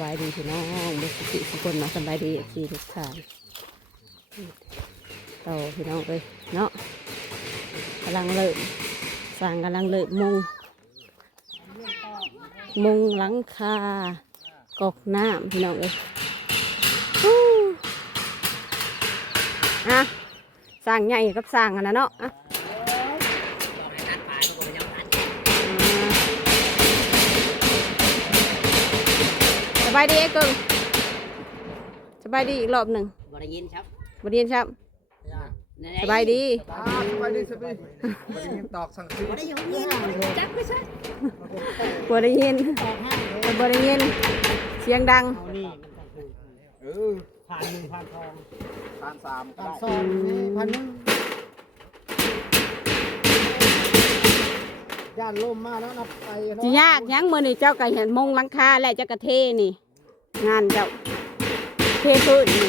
บายดีพี่น้องบุษสิทุกคนเนาะสบายดีสีทุกท่านเต่าพี่น้องเลยเนาะกำลังเริ่มสร้างกำลังเริ่มมุงมุงหลังคากอกน้ำพี่น้องเลยฮู้อะสร้างใหญ่กับสร้างอันนั้นเนาะายดีไอ้กึ่งสบายดีอีกรอบหนึ่งบริยินครับบดีนครับสบายดีอ่าสบายดีสบายดีไม่ได้ยินตอกสั่งซื้อบริยินจักไม่ใช่บได้ยินบได้ยินเสียงดังเอานี่มันต้องคือเออผ่านหนึ่งผ่านทองทานสามก็ผ่านได้สองนี่พันหนึ่งย่านลมมาแล้วนับไปเนาะจิยากหยังมือนี่เจ้าก็เห็นมงหลังคาและเจ้ากระเทนี่ งานเจ้าเทพื้นนี่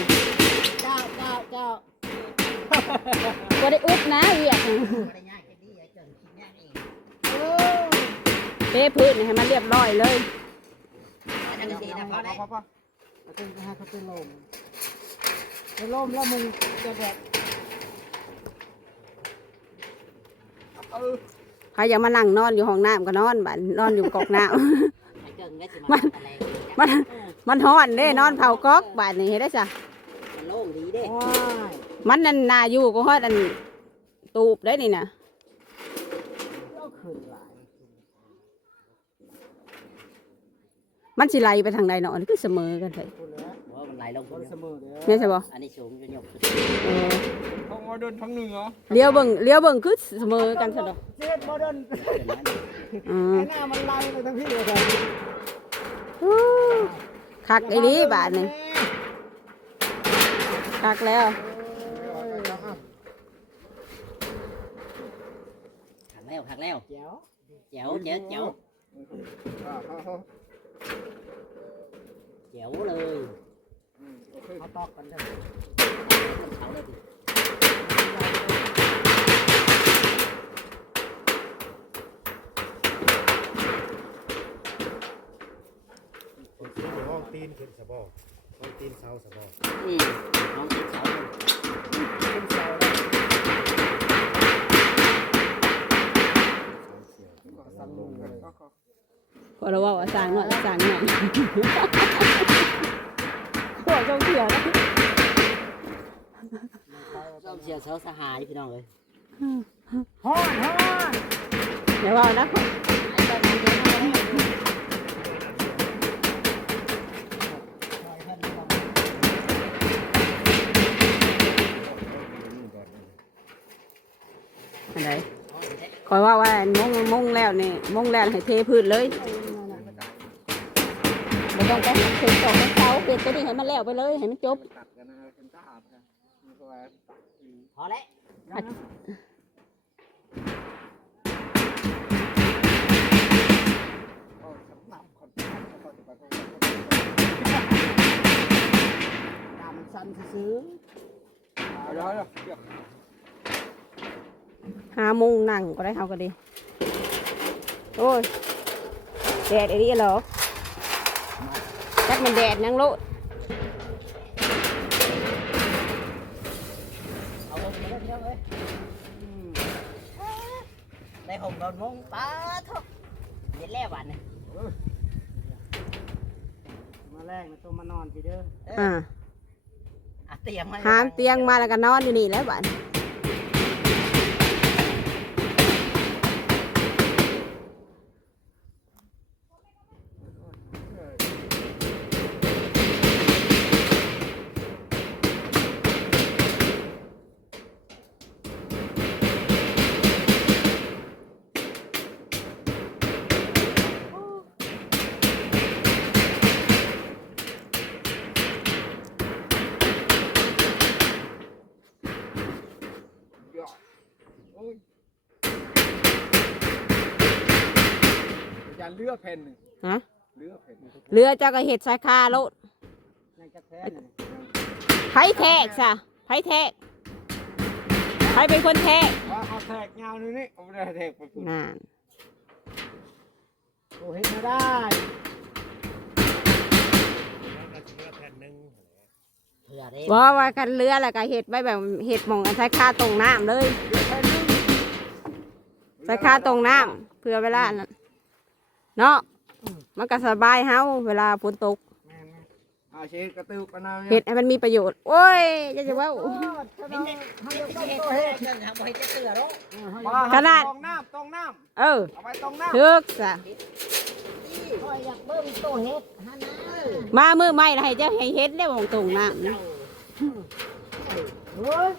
เจ้าเจ้าเจ้าบ่ได้อึดนะเวียกบริยากจะดีไอ้เกินคิดยากเองเออเทพื้นนี่ให้มันเรียบร้อยเลยจังสีนะพอได้พ่อพ่อเอาเป็นให้เขาเป็นลมเป็นลมแล้วมึงจะแบบเออใครอยากมานั่งนอนอยู่ห้องน้ำก็นอนบ้านนอนอยู่กอกน้ำไอ้เกินก็จะมาอะไรมัน มันฮ้อนเด้นอนเผาก๊อกบ้านนี่เห็นได้จ้ะมันโล่งดีเด้ว้ายมันนั่นนาอยู่ก็ฮอดอันตูบได้นี่นะเจ้าขึ้นหลายมันสิไหลไปทางใดเนาะอันนี้คือเสมอกันเลยคุณแล้วว่ามันไหลลงบริเสมอเด้อแม่นใช่บ่อันนี้สูงจะหยกเออท้องเอาเดินท้องเหนือเลี้ยวเบิ่งเลี้ยวเบิ่งคือเสมอกันซะดอกเจ็ดโมเดิร์นอืมไอ้หน้ามันไล่ไปทั้งพี่เลยอู้ คักไอ้นี้บาทนี่คักแล้วขักแล้วขักแล้วเจ๋วเจ๋วเจ๋วเจ๋วอ่าเอาเอาเจ๋วเลยอืมโอเคเขาตอกกันเถอะเขาเลย ตีนขึ้นสะบอห้องตีนเสาสะบออืมน้องติดเขาขึ้นเสาแล้วสั่งลงกันก็ก็พอเราว่าว่าสร้างเนาะสร้างเนาะพวกจงเสียนะส้มเชียวเสาสหายพี่น้องเลยฮ้อนฮ้อนอย่าว่านะไอ้เจ้ามันเยอะมากเล ยอันใดคอยว่าว่ามงมงแล้วนี่มงแล้วให้เทพื้นเลยบ่ต้องไปถึงสองเสาเปลี่ยนตัวนี้ให้มันแล้วไปเลยให้มันจบตัดกันนะเป็นตาอาบนะมีตัวตัดอืมพอแล้วก็สำนักคนก็จะไปก็ดำสันซื้อเอาเดี๋ยวเดี๋ยวเดี๋ยว หามุงนั่งก็ได้เขาก็ดี โอ้ย แดดไอ้นี่เหรอจักมันแดดนังโลดเอาลงมาแล้วพี่น้องเลยได้ผมโดนมงป้าทุกเย็นแล้ววันนี้มาแรกนะตัวมานอนพี่เด้ออ่าอะเตียงมาหามเตียงมาแล้วก็นอนอยู่นี่แหล้วบ้าน อย่าเลือกเพนหนึ่งฮะเลือกเพนเรือเจ้าก็เห็ดสายคาโลดยังจะแท้นี่ไผแทกซะไผแทกไผเป็นคนแทกว่าเอาแทกยาวนี่นี่เอาไม่ได้แทกไปฝุ่นนั่นโอ้เห็นไม่ได้เด้บ่ว่ากันเรือแล้วก็เฮ็ดไว้แบบเฮ็ดหมองอันใช้ค่าตรงน้ำเลยใช้ค่าตรงน้ำเพื่อเวลานั้น เนาะมันก็สบายเฮาเวลาฝนตกแม่นไหมเอาเช็ดกระตือปะนาวเฮ็ดให้มันมีประโยชน์โอ้ยจะจะเว่าไม่ได้ไม่ได้เฮ็ดเฮ็ดกันทำบ่เฮ็ดจะเสือหรอกมาขนาดตรงน้ำตรงน้เออำเอาไว้ตรงน้ำทึกซะคอยอยากเบิ่งโตเฮ็ดฮะนะมามือใหม่แล้วให้เจ้าให้เฮ็ดได้บ่ตรงน้ำนะเฮ้ย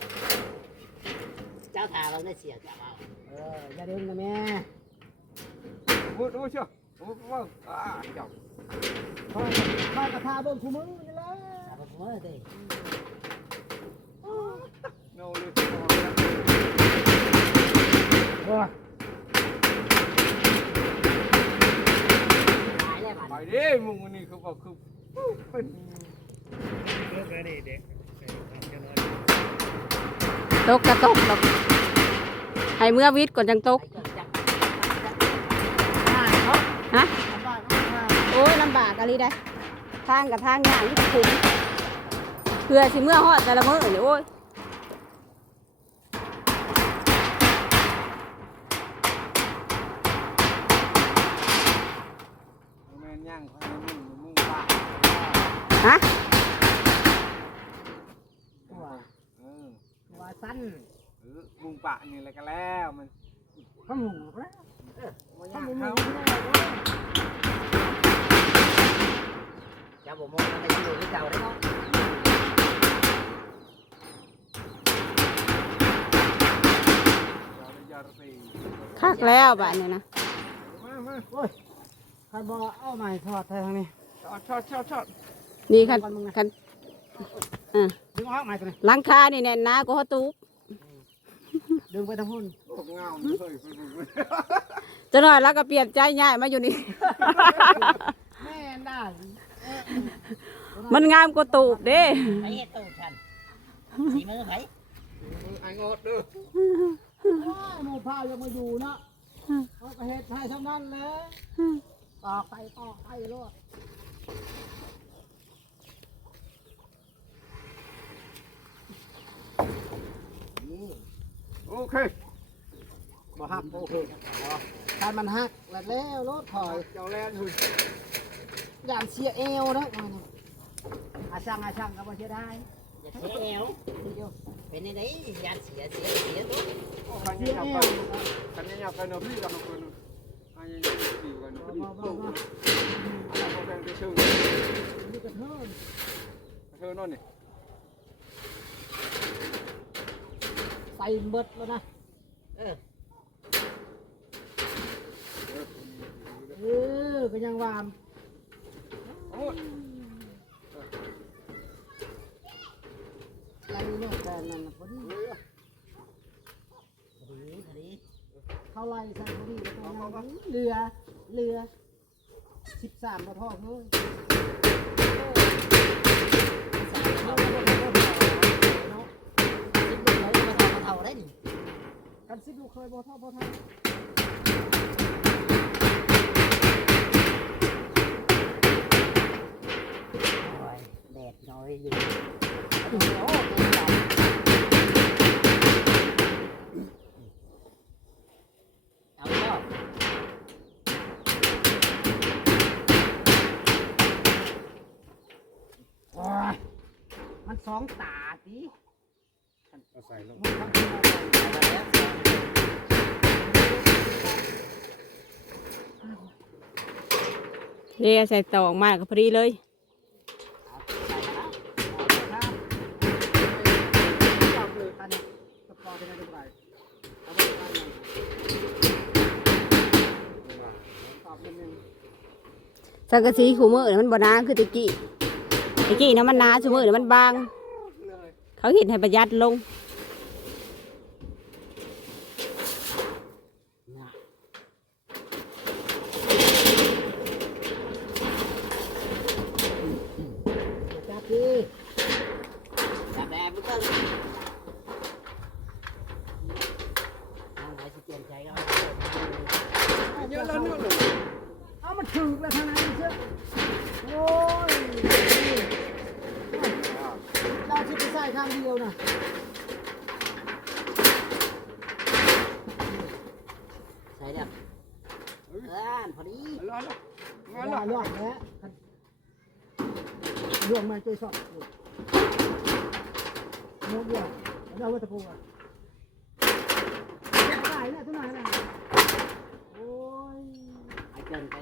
เจ้าทาเราได้เสียจ้าเอาเอออย่าเดินนะแม่พูดดูเชียว พูดว่าอ่าเจ้าคออยกระทาเบิ่งคู่มือนี่แหละเอาไปเมื่อเด้โนเลยโอ้ายแล้วบัดไปดิมึงวันนี้เขาบอกคือเป็นเลิกแล้วนี่เด็กตกก็ตกดอกให้เมื่อวิทย์ก่อนจังตก ไปจนจัก ง่ายเนาะ ฮะ ลำบากมาก โอ้ยลำบา กอะไรได้ ทางกับทางยากที่คุ้มเพื่อสิเมื่อฮอดแต่ละมื้อนี่โอ้ยแม่นย่างเขาให้มึงมึงป้าฮะตัวเออตัวสั้นเออมึงปะนี่แหละก็แล้วมันข้าวหมูแล้วมันข้าย่าวง หมู เขา ไม่ได้เลย เจ้าบ่มองมันได้อยู่ที่เก่าได้เนาะ ยาระปี คักแล้วบัดนี้นะมามาใครบอกเอาใหม่ทอดไทยทางนี้ชอดชอดชอดชอดนี่คันคันดึงออกใหม่ตัวนี้หลังคานี่แน่นหนาก็ตู้ดึงไปทางพุ่นโอ้เงาไม่เคยเป็นมึงจะหน่อยแล้วก็เปลี่ยนใจง่ายมาอยู่นี่แม่นได้มันงามกว่าตูบเด้ไปเฮ็ดตูดฉันสีมือไผไอ้งอดเด้อ ว้ายหมูพายังมาอยู่เนาะเอาไปเฮ็ดให้ทั้งนั้นเลยต่อไปต่อไปรอดโอเคบ่ฮักโอเคถ้ามันฮักแล้วแล้วรถถอยเจ้าแลนหุ่นย่านเสียเอวนะอาช่างอาช่างก็บ่เสียได้อย่าเทแอว เป็นไดยานเสียเสียเสียตัวคันเสีนี้ยเอาเอไปวคันนี้เอาไปเนาะพี่กับคนอันนี้ตีกันเนาะพี่โอ้โหอันนั้นเป็นที่ชื่อนี่ก็เทินเธอโน่นนี่ใส่เบิดแล้วนะเออเออก็ยังวาม โอ้ไรโลกแต่นั่นน่ะพอดีพอดีพอดีเขาไล่ใส่พอดีแล้วก็ยังเรือเรือสิบสามบ่ทอดเลยสายเขาบ่ได้เนาะสิบลูกเลยมาเท่าได้กันสิบลูกเคยบ่ทอบ่ทอด โอ้ยแดดน้อยอยู่โอ้โหเต็มใจเอาเนาะ โอ้ยมันส องตาติเอาใส่ลงมันทำให้เราเอามาแล้วเรียใส่ตองมากก็พอดีเลยครับจับเลยอันนี้ตะปอเป็นอะไรไปเอาไว้ข้างในตอบนิดนึงสังกะสีขู่มือนี่มันบ่หนาคือตะกี้ตะกี้นะมันหนาชูมือนี่มันบาง เขาเห็นให้ประหยัดลง จับดิ จับแดดมึงก็เอาไว้สิเปลี่ยนใจก็เอา เยอะแล้วเนี่ย เอามันถึงแล้วทาง นั้นเชื่อโอ้ยเจ้าตัวน่ะใช่แล้วเออพอดีรอแล้วมาว่าแล้วยอดแล้วเรื่องมาช่วยสอบมุดเดียวเราวัตถุอะตัวไหนเนี่ยตัวไหนน่ะโอ้ยไอ้เกินไป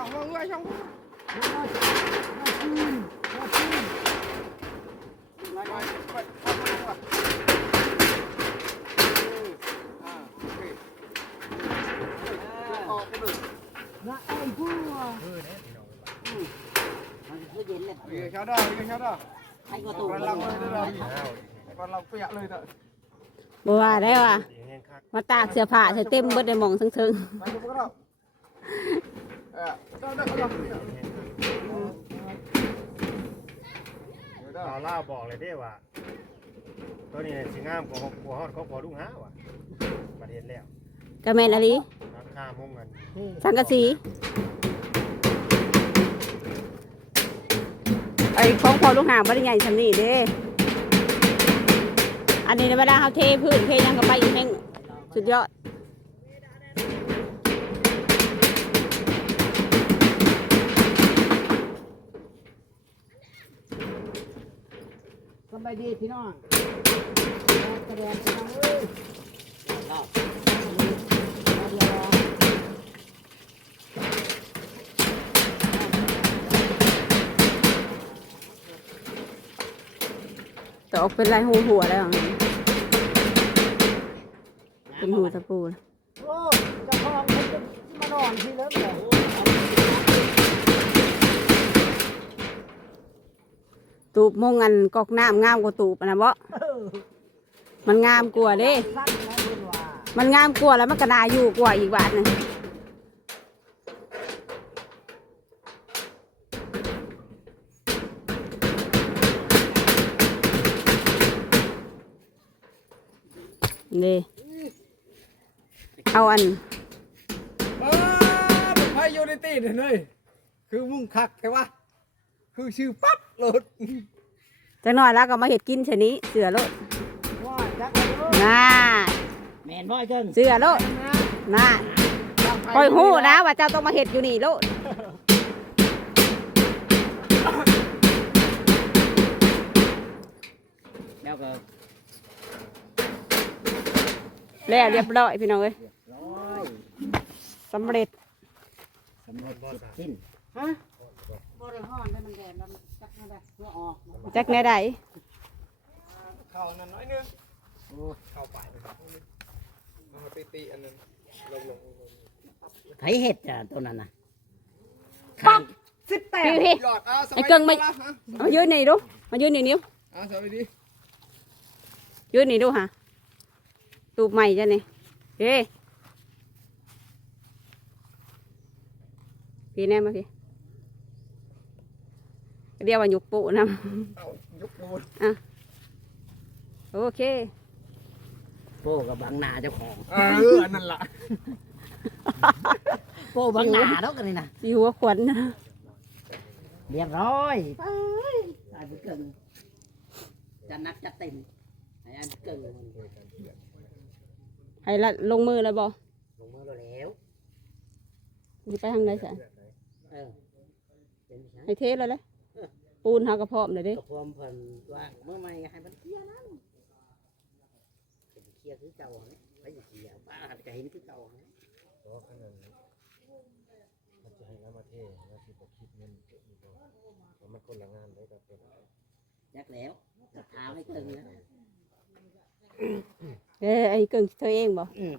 อเคออกไปเลยนะไอ้ยพื้นคือเย็นเลยเฮ้ยวเฮ้าวดาให้ก็ตู้กันลังเลยเด้ออ้าวกันลังเปียกเลยเด้อบ่ว่าได้ว่าเสียงแห้งคักมาตากเสื้อผ้าใส่เต็มเบิดในมองเทึงไสียงแห้งคักเด้อข่าวเล่าบอกเลยเด้ว่าตัวนี้สิงามกว่าหัวฮอดเขาขอลุงหาว่ะประเทศแล้วๆก็แมนอะลีราคามุ่งเงินสังกะสีไอ้ของพอลูกหางบ่ได้ใหญ่ซำนี้เด้ อันนี้ในเวลาเฮาเทพื้นเทยังก็ไปอีกแห่งสุดยอด บายดีพี่น้องแสดงพี่น้องเอ้ยรอบมาเดียวแต่ออกเป็นลายหูหัวแล้วอย่างนี้เป็นหูตะปูโอ้เจะพองมันจะมานอนที่เลิกเลย ตูบมงอันกอกน้ำงามกว่าตูบอะนะบ่เออมันงามกว่าเด้ สั้นนะคุณว่ามันงามกว่าแล้วมันก็น่าอยู่กว่าอีกบาทหนึงนี่เอาอันเออไพ่ยูนิตี้เนี่ยเลยคือมุ่งคักใช่ปะ คือชื่อปั๊บเลยจักหน่อยแล้วก็มาเห็ดกินชนี้เสือโลดว่าจักรเออน่าแมนบ่อยเกินเสือโลดน่าคอยหู้นะว่าเจ้าต้องมาเห็ดอยู่นี่โลดแล้วก็แล้วเรียบร้อยพี่น้องเอ้ยร้อยสำเร็จสำเร็จเสร็จสิ้นฮะ บ่ได้ห้อนได้มันแดดมันจักรได้เพื่อออกจักแน่ใดเข่านั่นน้อยนึงเข่าไปเอามาตีตีอันนั้นลงลงลงลงไผเห็ดจ้ะตัวนั้นน่ะป๊อกสิบแปดพี่หยอดอะสบายไอ้เกิ้งไม่ ดีปะฮะเอามายืนนี่ดูมายืนนี่นิ้วอะสบายดียืนนี่ดูฮะตูบใหม่จ้ะนี่เฮ้พี่แน่มาพี่ เรียกว่าหยุกปูนเอายกปูนำโอเคโป้กับบังหนาเจ้าของเอออันนั้นล่ะโป้บังหนาแล้วกันนี่นะสีหัวขวัญเรียบร้อยไปตายไปเกินจะนักจะเต็มไอ้อันเกินมันให้ละลงมือแล้วบอลงมาแล้วจะไปทางไหนสะเออเป็นไงให้เทแล้วเลย ปูนหากระเพาะเลยเด้กับความเพิ่นว่าเมื่อไม่ให้มันเคลียร์นั้นเป็นเคลียร์คือเก่าเนี่ยไปเคลียร์บ้านก็เห็นคือเก่าเนี่ยเพราะว่าขนาดนั้นมันจะให้เรามาเทแล้วสิบ่คิดเงินเก็บอีกบ่เพราะมันคนละงานเลยกับเป็นยักแล้วจะท้าให้เกินนะเอ้ยไอ้เกิงเธอเองบ่อืม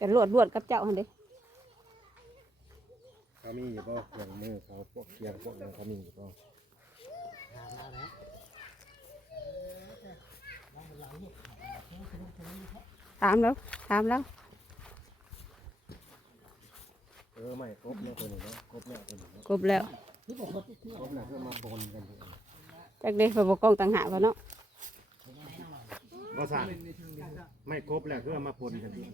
กันรวดรวดกับเจ้าหันเด้เขามีอยู่บ่เครื่องมือเขาพวกเคียงพวกนั้นเขามีอยู่บ่ ถามแล้วนะ ถามแล้วถามแล้ว เออไม่ครบเนี่ยตัวนี้เนาะครบเนี่ยตัวนี้เนาะกบแล้ว ครบเนี่ยเพื่อมาปนกันอยู่จากเด้ไปบอกกล้องต่างหากวะเนาะบ่สั่งไม่ครบแล้วเพื่อมาปนกันอยู่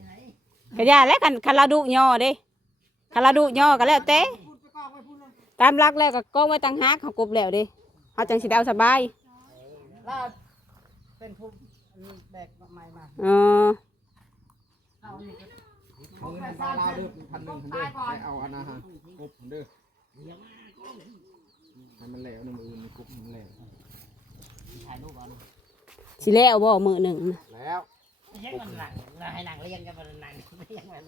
กระยาแล้วกันคาราดุย่อเด้คาราดุย่อก็แล้วแต่พูดไปกองไปพูดเลยตามรักแล้วก็กองไว้ต่างหากเขากบแล้วเด้เขาจังสิได้เอาสบาย ลาดเป็นผู้แบกใหม่มา เออ เอานี่ก็เอาเงินดาวดาวเด้อพันหนึ่งพันเด้อไปเอาอันนะฮะกบเด้อให้มันแล้วน้ำอื่นกบมันแล้วถ่ายรูปเอาสิแล้วบ่มือหนึ่งนะแล้วเลี้ยงมันหนังเราให้หนังเลี้ยงกันมันหนังเลี้ยงมัน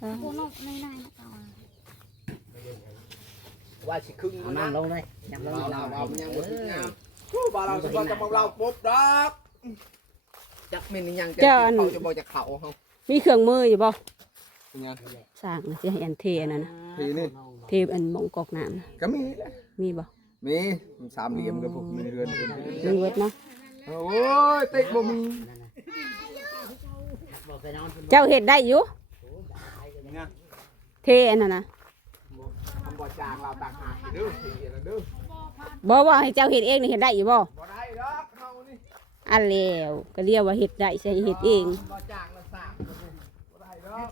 เออกูนไม่ได้นะว่าสิครึ่งมันนั่นะงลงเลยนั่งลงเราเราเราเรามันยังบ่ถึงงามบาวเราสิบ่จะบอกเราปุ๊บดอก จักแม่นยังจะเขาจะบอกจะเขาเฮามีเครื่องมืออยู่บ่เป็นยังสร้างน่ะสิให้อันเทอันนั้นนะทีนี่เทอันหมองกอกน้ำน่ะก็มีแหละมีบ่มีสามเหลี่ยมกับพวกมีเรือนคนมีเวิดเนาะโอ้ยติ๊กบ่มีบอกไปนอนเจ้าเฮ็ดได้อยู่เนี่ยเทอันนั้นนะมันบ่จางเราต่างหากเด้อทีละเด้อบ่ว่าให้เจ้าเฮ็ดเองนี่เฮ็ดได้อยู่บ่บ่ได้ดอกเฮานี่ อันแล้วก็เรียกว่าเฮ็ดได้ใช่เฮ็ดเองบ่จางละสามบ่ได้ดอก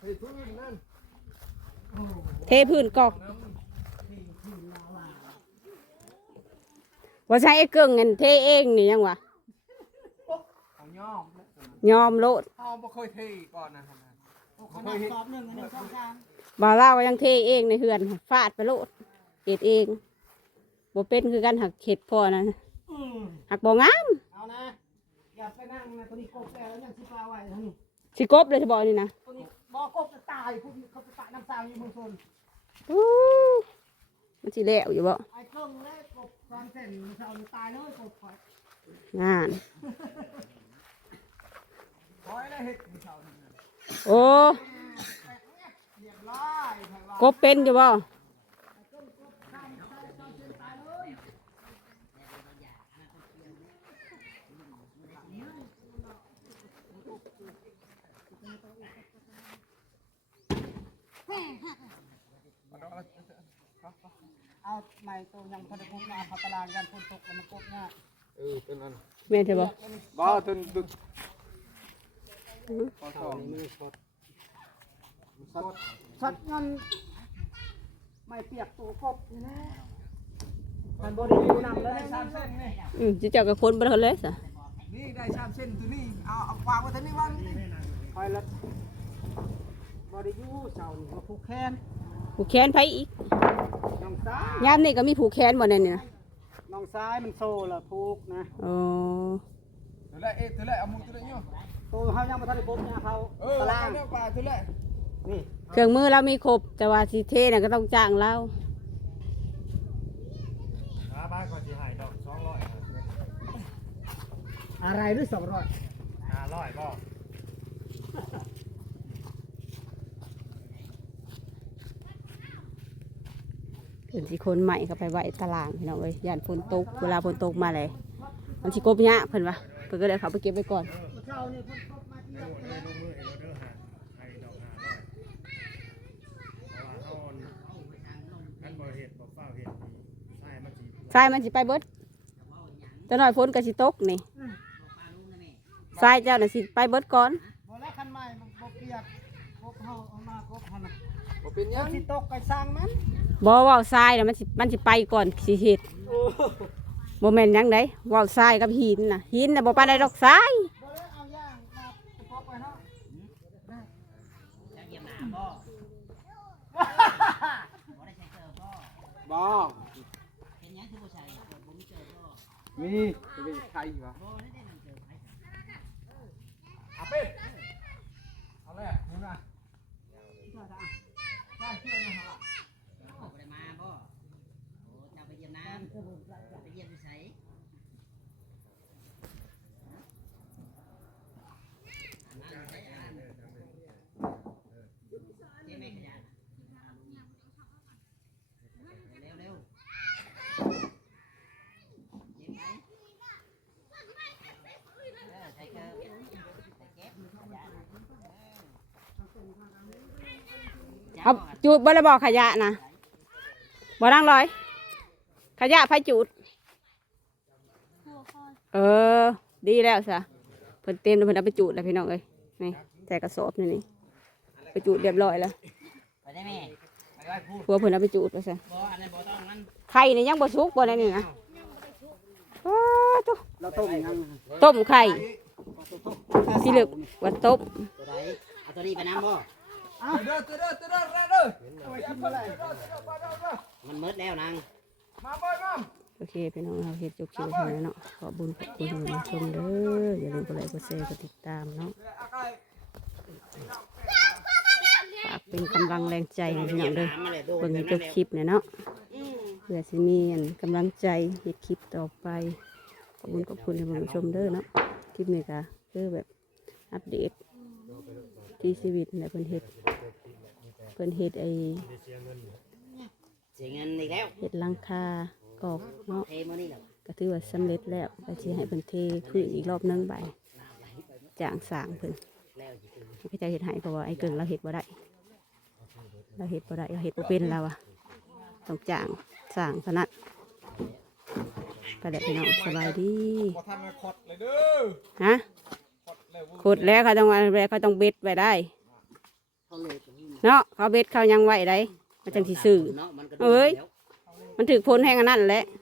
เฮ้ยพื้นนั่นเทพื้นกอกว่าใช้ไอ้เกิ่งเงินเทเองนี่ยังวะเอาย่อมยอมโลดเฮาบ่เคยเทก่อนนะครับขนาดสอบหนึ่งอันหนึ่งสองสามบ่าวเล่าก็ยังเทเองในเฮือนฟาดไปโลดเฮ็ดเองบ่เป็นคือกันหักเฮ็ดพอนะอืม หักบ่งามเอานะอย่าไปนั่งนะตัวนี้กบแล้วยังสิปลาไว้ทางนี้สิกบเลยสิบ่นี่นะตัวนี้บอกกบจะตายพวกนี้เขาจะตายน้ำตาอยู่เมืองชนอู้มันสิแล้วอยู่บ่ไอ้เครื่องเล็กกบความเส้นมันจะเอาตายเลยกบคอยงานคอยได้เฮ็ดเช้านี่โอ้เรียบร้อยคอยว่ากบเป็นอยู่บ่ เอาใหม่ตัวยังพอดีพุ่งมาพัตารางยันพุ่นตกแล้วมันกบเนี่ยเออเป็นนั่นแม่นใช่บ่บ่ตึนตึกพอสองสัตว์เงินไม่เปียกตัวกบนี่นะมันบริบูนำแล้วได้สามเส้นนี่อืมสิเจ้าก็คนบ่ทันเลยซะนี่ได้สามเส้นตัวนี้เอาเอาวางไว้ทางนี้วันคอยละ บริยูเสานี่มาผูกแขนผูกแขนไผอีกน้องซ้ายยามนี้ก็มีผูกแขนบ่นั่นนี่นะน้องซ้ายมันโซ่ละผูกนะอ๋อตัวแรกเอ๊ะตัวแรกเอามือตัวแรกเนาะตัวเขายังมาทันได้ปุ๊บเนี่ยเขาเออตารางเนี่ยปลาตัวแรกนี่เครื่องมือเรามีครบแต่ว่าสิเทน่ะก็ต้องจ้างเราหาบ้านก่อนสิหายดอกสองร้อยอะไรหรือสองร้อยห้าร้อยบ่ เพิ่นสิคนใหม่เข้าไปไว้ตารางพี่น้องเอ้ยย่านฝนตกเวลาฝนตกมาเลยมันสิกบเนี้ยเพิ่นว่าเพิ่นก็เลยเขาไปเก็บไว้ก่อนทรายมันสิไปเบิดจะหน่อยฝนก็สิตกนี่ทรายเจ้าน่ะสิไปเบิดก่อนบ่แล้วคันใหม่บ่เปียกกบเฮาเอามากบเฮาน่ะ บ่เป็นหยังสิตกไปสร้างมันบ่เว้าทรายน่ะมันสิมันสิไปก่อนสิเฮ็ดโอ้บ่แม่นหยังไดเว้าทรายกับหินน่ะหินน่ะบ่ปานใดดอกทรายบ่แล้วเอาย่างมาพกไปเนาะจะเยี่ยมหนาบ่บ่ได้ใช้เจอบ่บ่เป็นยังคือผู้ชายเกิดบ่มีเจอบ่มีจะเป็นใครวะบ่ได้ได้มันเจอไผเอาเป็ดเอาแรกนี่นะ ได้เชื่อนะฮะ บ่ได้มาบ่โอ้จะไปเยี่ยมน้ำไปเยี่ยมผู้ชายอันนั้นใช้อันเจ๊แม่ขยันเร็วเร็วเจ๊ไหมเออใช้เกลือใช้เก็บขยัน เอา จูดบ่ได้บอกขยะนะบ่นั่งลอย ขยะไผจูดหัวคอยเออ ดีแล้วซะเพิ่นเต็มแล้วเพิ่นเอาไปจูดแล้วพี่น้องเอ้ยนี่ใส่กระสอบนี่นี่อะไรไปจูดเรียบร้อยแล้วไปได้แม่ไปไว้พูดผัวเพิ่นเอาไปจูดว่าซั่นบ่อันนั้นบ่ต้องมันไข่นี่ยังบ่สุกบ่ได้นี่นะอ้าวตุ๊เราต้มยังต้มไข่ที่เหลึกว่าต้มตัวใดเอาตัวนี้ไปน้ำบ่เด้อเด้อเด้อเด้อเด้อมันมืดแล้วนางมาบ่อยมาโอเคพี่น้องเราเฮ็ดจบคลิปไว้เท่านี้เนาะขอบุญขอบคุณที่มาชมเด้ออย่าลืมกดไลค์กดแชร์กดติดตามเนาะฝากเป็นกำลังแรงใจให้พี่น้องเด้อเลยโดนเบิ่งจบคลิปเนี่ยเนาะเพื่อสิมีนกำลังใจเฮ็ดคลิปต่อไปขอบคุณขอบคุณที่มาชมเด้อเนาะคลิปนี้ก็คือแบบอัปเดตที่ชีวิตเนี่ยเพิ่นเฮ็ด เพิ่นเฮ็ดไอ้เสียเงินอีกแล้วเฮ็ดหลังคากอกเนาะเทมื้อนี้แล้วก็ถือว่าสำเร็จแล้วก็สิให้เพิ่นเทพื้นอีกรอบนึงไปจางสางเพิ่นแล้วจิคือให้เขาเจ้าเฮ็ดให้เพราะว่าไอ้เกิงเราเฮ็ดบ่ได้เราเฮ็ดบ่ได้เราเฮ็ดบ่เป็นแล้วอะต้องจางสางพนักไปแล้วพี่น้องสบายดีฮะขดแล้วขุดแล้วเขาต้องอะไรเขาต้องเบ็ดไว้ได้ เลยตรงนี้เนาะเขาเบ็ดเขายังไว้ได้มันจังสิซื้อเนาะมันก็เอ้ยแล้วมันถือพ้นแห้งอันนั้นแหละเ